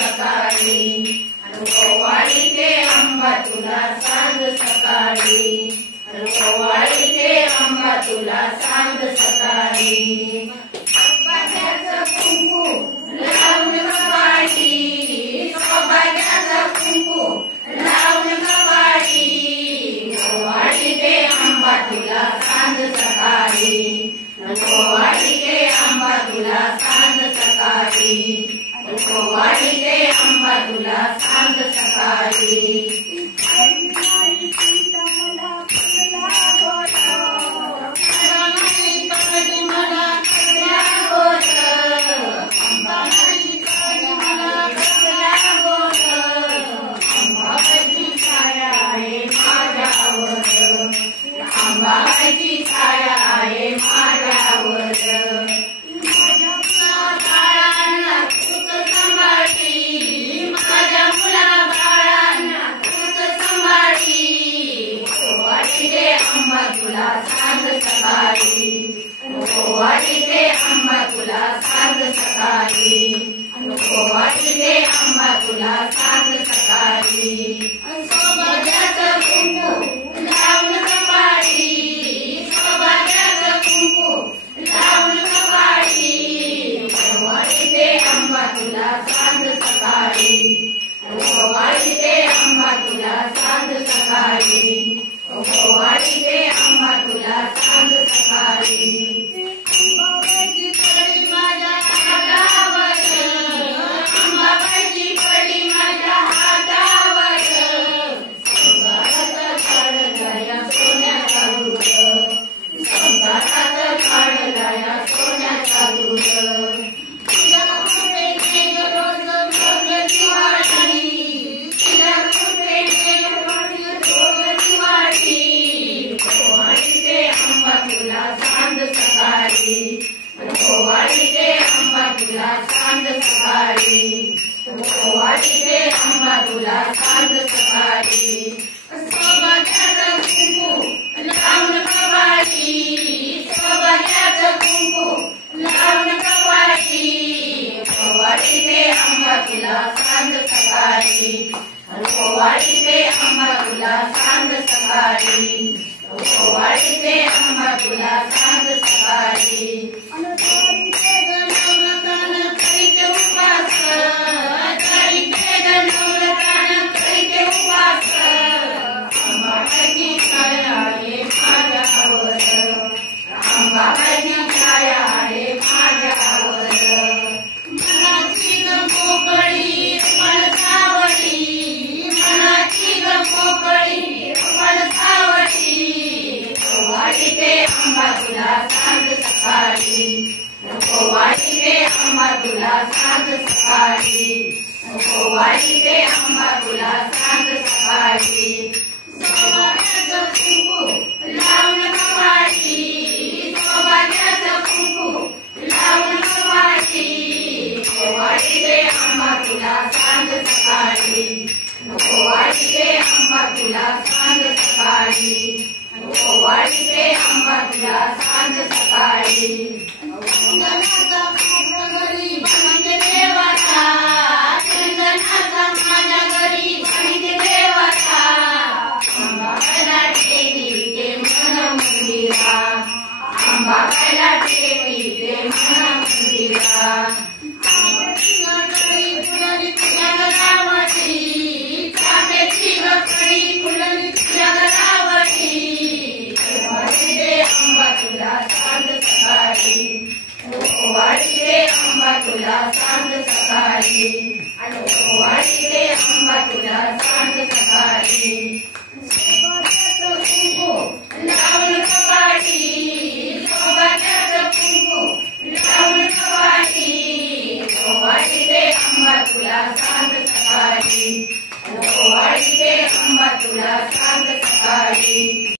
सकाळी ओवाळीते अंबा तुला सांज सकाळी ओवाळीते अंबा तुला सांज सकाळी सौभाग्याचं कुंकू लावून कपाळी सौभाग्याचं कुंकू लावून कपाळी ओवाळीते अंबा तुला सांज सकाळी ओवाळीते अंबा तुला सांज सकाळी ओवाळीते अंबा तुला सांज सकाळी अंबाबाईची छाया आहे माझ्यावर माझ्या मुलाबाळांना तूच सांभाळी माझ्या मुलाबाळांना तूच सांभाळी ओवाळीते अंबा तुला सांज सकाळी ओवाळीते अंबा तुला सांज सकाळी ओवाळीते अंबा तुला सांज सकाळी सौभाग्याचं कुंकू लावून कपाळी सौभाग्याचं कुंकू लावून कपाळी ओवाळीते अंबा तुला सांज सकाळी ओवाळीते अंबा तुला सांज सकाळी ओवाळीते अंबा तुला सांज सकाळी अंबाबाईची पडी माझ्या हातावर अंबाबाईची पडी माझ्या हातावर संसाराचं काढलाया सोन्याचा दूध संसाराचं काढलाया सोन्याचा दूध तिला कुठे नेल रोज रोज दिवाळी तिला कुठे नेल रोज रोज दिवाळी ओवाळीते अंबा तुला सांज सकाळी ओवाळीते अंबा तुला सांज सकाळी ओवाळीते अंबा तुला सांज सकाळी सौभाग्याचं कुंकू लावून कपाळी सौभाग्याचं कुंकू लावून कपाळी ओवाळीते अंबा तुला सांज सकाळी ओवाळीते अंबा तुला सांज सकाळी ओवाळीते अंबा तुला सांज सकाळी करीते गणवतान करीते उपास करीते गणवतान करीते उपास अंबाबाईची छाया आहे माझ्यावर अंबाबाईची छाया आहे माझ्यावर मनाची ग मोकळी पडसावळी मनाची ग मोकळी पडसावळी ओवाळीते अंबा तुला सांज सकाळी ओवाळीते अंबा तुला सांज सकाळी ओवाळीते अंबा तुला सांज सकाळी सौभाग्याचं कुंकू लावून कपाळी सौभाग्याचं कुंकू लावून कपाळी ओवाळीते अंबा तुला सांज सकाळी ओवाळीते अंबा तुला सांज सकाळी ओवाळीते अंबा तुला सांज सकाळी चंदनाचा माझ्या घरी बनिते देवाचा चंदनाचा माझ्या घरी बनिते देवाचा अंबाबाईला ठेवीते मन मंदिरा अंबाबाईला ठेवीते मन मंदिरा गकळी फुलली तुझ्या गलावटी चाफ्याची गकळी फुलली तुझ्या गलावटी ओवाळीते अंबा तुला सांज सकाळी ओवाळीते अंबा तुला सांज सकाळी ओवाळीते अंबा तुला सांज सकाळी सौभाग्याचं कुंकू लावून कपाळी सौभाग्याचं कुंकू लावून कपाळी ओवाळीते अंबा तुला सांज सकाळी ओवाळीते अंबा तुला सांज सकाळी